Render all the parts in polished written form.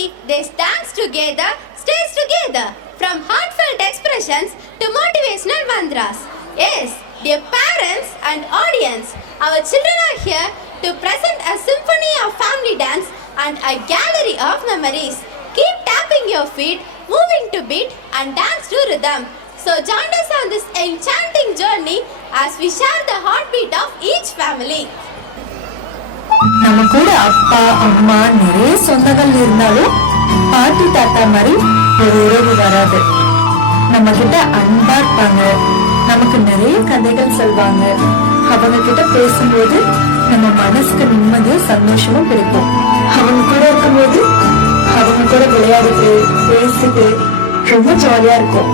family, they stands together, stays together. From heartfelt expressions to motivational mantras. Yes, dear parents and audience, our children are here to present a symphony of family dance and a gallery of memories. Keep tapping your feet, moving to beat and dance to rhythm. So join us on this enchanting journey as we share the heartbeat of each family. நம்ம கூட அப்பா அம்மா நிறைய சொந்தங்கள் இருந்தாலும் பாட்டி தாத்தா மாதிரி ஒரு உறவு வராது. நம்ம கிட்ட அன்பா இருப்பாங்க, நமக்கு நிறைய கதைகள் சொல்வாங்க. அவங்க கிட்ட பேசும்போது நம்ம மனசுக்கு நிம்மதியும் சந்தோஷமும் கிடைக்கும். அவங்க கூட இருக்கும்போது அவங்க கூட விளையாடிட்டு பேசிட்டு ரொம்ப ஜாலியா இருக்கும்.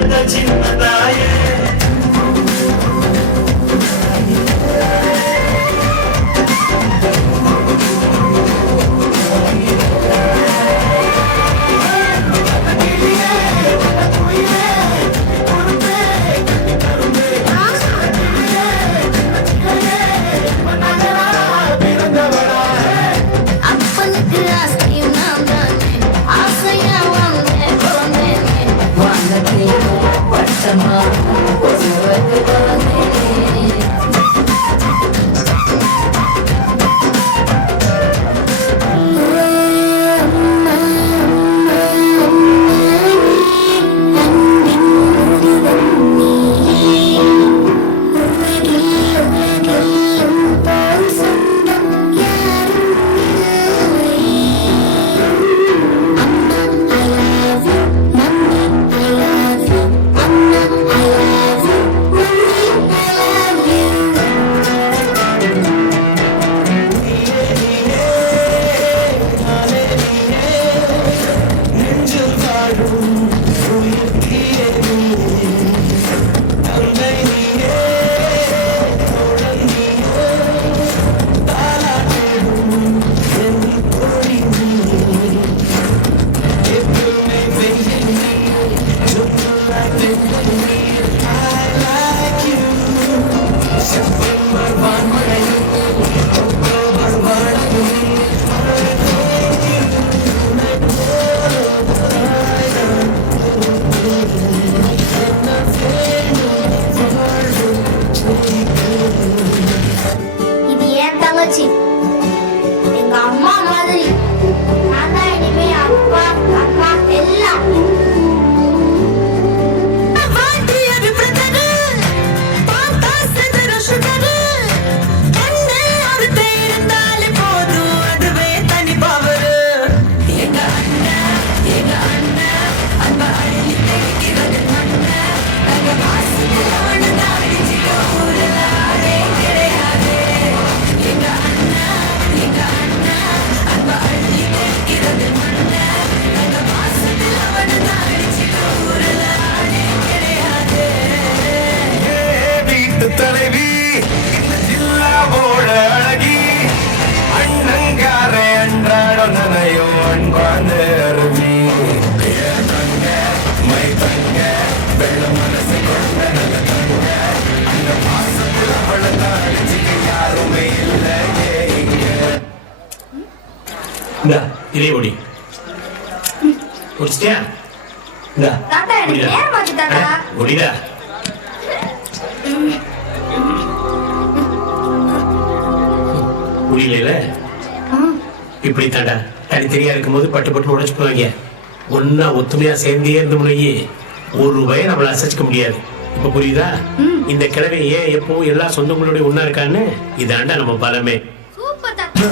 I love you. முடிச்சிட்டியா? இந்தா, தாத்தா எனக்கு குடிடா. நேரமாச்சு தாத்தா. குடிடா. முடியல இப்படி தாண்டா தனித்தனியா இருக்கும்போது பட்டு பட்டு உடைச்சு போவாங்க. ஒன்னா ஒத்துமையா சேர்ந்தே இருந்து முனையே ஒரு ரூபாயை நம்மள அசைச்சிக்க முடியாது. இப்ப புரியுதா? இந்த கிழமை ஏன் எப்பவும் எல்லா சொந்தங்களோட ஒன்னா இருக்கான்னு இதாண்டா நம்ம பலமே. சூப்பர் தாத்தா.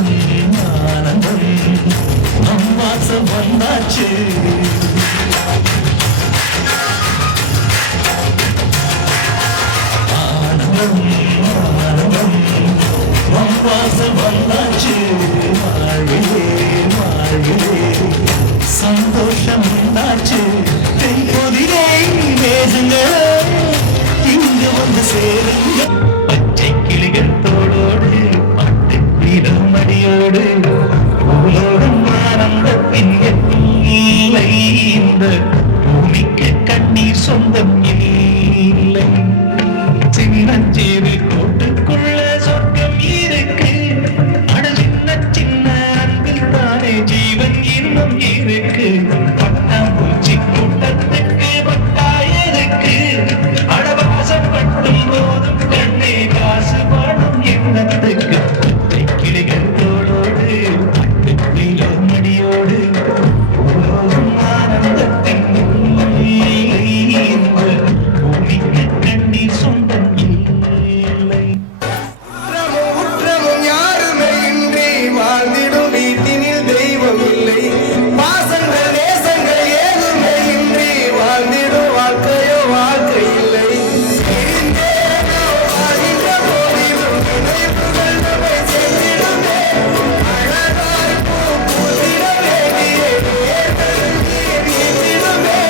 சந்தோஷம் உண்டாச்சு தென்பொதிலே மேகங்களே இங்கு வந்து சேருங்க பச்சை கிளிகள் தோளோடு பட்டு வீரமடியோடு பூலோடும் ஆனந்தத்தின் இல்லை இந்த பூமிக்கு கண்ணீர் சொந்தம் இல்லை சின்னஞ்சேரி கூட்டுக்குள்ள சொர்க்கம் இருக்கு அட சின்ன சின்ன அன்பில் தானே ஜீவன் இன்னும் இருக்கு பட்டாம்பூச்சி கூட்டத்துக்கு பட்டாயிருக்கு அடவாசம் பட்டும் போதும் கண்ணே காசு பாடும் எண்ணத்துக்கு பச்சை கிளிகள் தோளோடு பட்டு நீலமடியோடு உலோகம் ஆனந்தத்தின் இந்த பூமிக்கு கண்ணீர் சொந்தம் இல்லை உற்றமும் யாருமே இன்றி வாழ்ந்திடும் வீட்டினில் தெய்வம் இல்லை. பாசங்கள் நேசங்கள் ஏதுமே இன்றி வாழ்ந்திடும் வாழ்க்கையோ வாழ்க்கை இல்லை. பிரிந்தேனோ வாழ்கின்ற போதிலும் நினைவுகள் நம்மை சேர்ந்திடுமே. அழகாய் பூ பூத்திட வேண்டிய நேர்கள் நீர் நீந்திடுமே.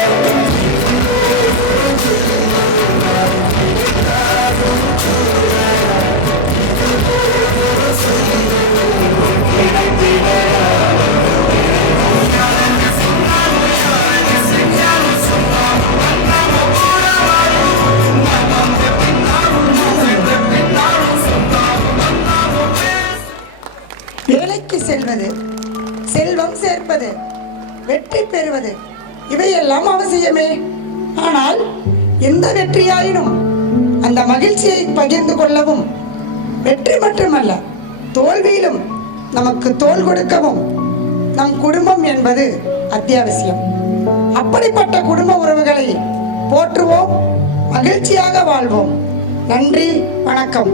வேலைக்கு செல்வது, செல்வம் சேர்ப்பது, வெற்றி பெறுவது இவையெல்லாம் அவசியமே. ஆனால் எந்த வெற்றியாயினும் அந்த மகிழ்ச்சியை பகிர்ந்து கொள்ளவும், வெற்றி மட்டுமல்ல தோல்வியிலும் நமக்கு தோள் கொடுக்கவும் நம் குடும்பம் என்பது அத்தியாவசியம். அப்படிப்பட்ட குடும்ப உறவுகளை போற்றுவோம், மகிழ்ச்சியாக வாழ்வோம். நன்றி, வணக்கம்.